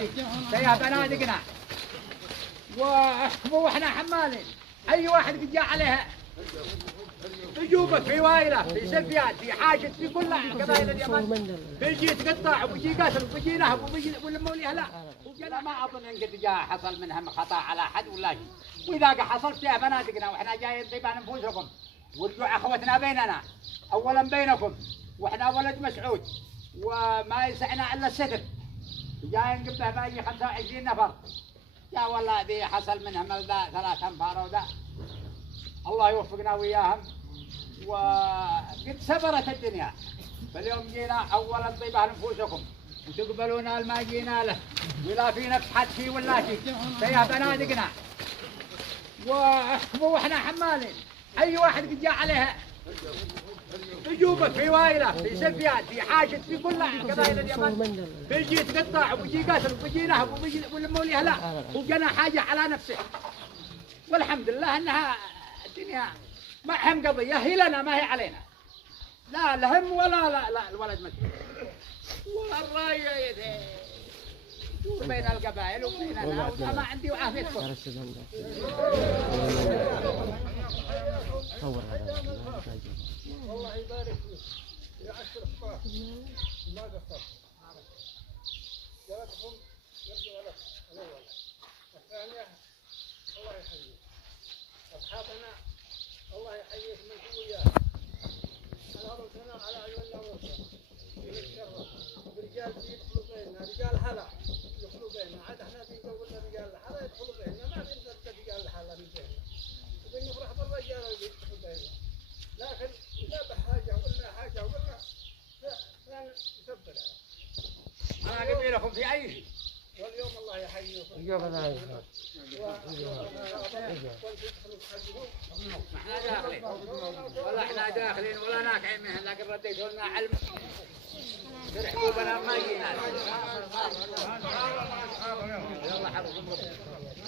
واللاتي يا بنادقنا واحنا حمالين. اي واحد قد جاء عليها يجوبك في وايله في سفيان في حاجه في كل قبائل اليمن بيجي يتقطع وبيجي قتل وبيجي نهب وبيجي والمولي لا. وأنا ما اظن ان قد جاء حصل منهم خطا على احد ولا شيء. واذا حصل فيها بنادقنا واحنا جايين طيبان نفوسكم ورجوع اخوتنا بيننا اولا بينكم واحنا ولد مسعود وما يسعنا الا الستر. جايين قبله باقي 25 نفر. يا والله ذي حصل منهم ذا 3 أنفار وذا. الله يوفقنا وياهم. وقد سبرت الدنيا. فاليوم جينا اولا طيبه نفوسكم وتقبلونا ما جينا له ولا في نفس حد شيء ولا شيء. يا بنادقنا واحنا حمالين. اي واحد قد جاء عليها يجوبك في وايله في سفيان في حاجه في كل قبائل اليمن بيجي يتقطع وبيجي قتل وبيجي نهب وبيجي والمولي لا. وجنا حاجه على نفسه. والحمد لله انها الدنيا ما هم قضيه هي لنا ما هي علينا. لا لهم ولا لا الولد مسؤول. والراي بين القبائل وبيننا وما عندي وعافيتكم. الله يبارك فيك يا 10 صفات ما قصرت. جلتكم نرجو لك الأول. الثانية الله يحييك. أصحابنا الله يحييك من وياه. الأرضنا على عيوننا ورثة. يتشرف. برجال يدخلوا بيننا رجال هلا يدخلوا بيننا. عاد احنا بنقولنا رجال هلا يدخلوا بيننا ما بنصدق رجال هلا من بيننا. وبنفرح بالرجال اللي يدخلوا بيننا. لكن إذا بحاجة ولا حاجة ولا لا نسبلها. أنا قبيلكم في أي شيء. واليوم الله يحييكم. اليوم الله يحييكم. احنا داخلين. والله احنا داخلين ولا ناكعين منها لكن رديتوا لنا علم. ترحبوا بنا ما جينا. يلا حركم ربكم.